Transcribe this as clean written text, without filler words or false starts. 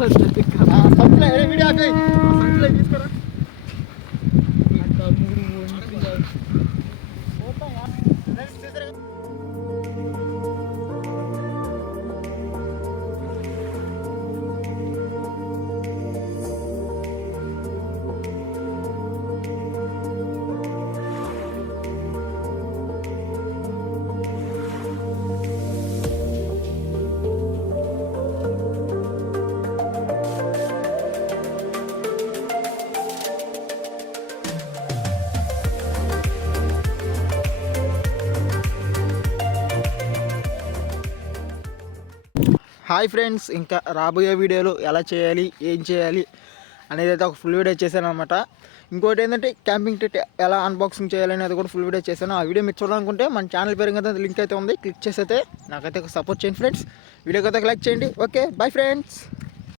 Video తీసుకురా. Hi friends, ఇంకా రాబోయే వీడియోలు ఎలా చేయాలి, ఏం చేయాలి అనేది అయితే ఒక ఫుల్ వీడియో చేశాను అనమాట. ఇంకోటి ఏంటంటే క్యాంపింగ్ టెట్ ఎలా అన్బాక్సింగ్ చేయాలి అనేది కూడా ఫుల్ వీడియో చేశాను. ఆ వీడియో మీరు చూడాలనుకుంటే మన ఛానల్ పేరు కదా లింక్ అయితే ఉంది, క్లిక్ చేసి అయితే నాకైతే సపోర్ట్ చేయండి ఫ్రెండ్స్. వీడియోకి అయితే లైక్ చేయండి. Okay, bye friends.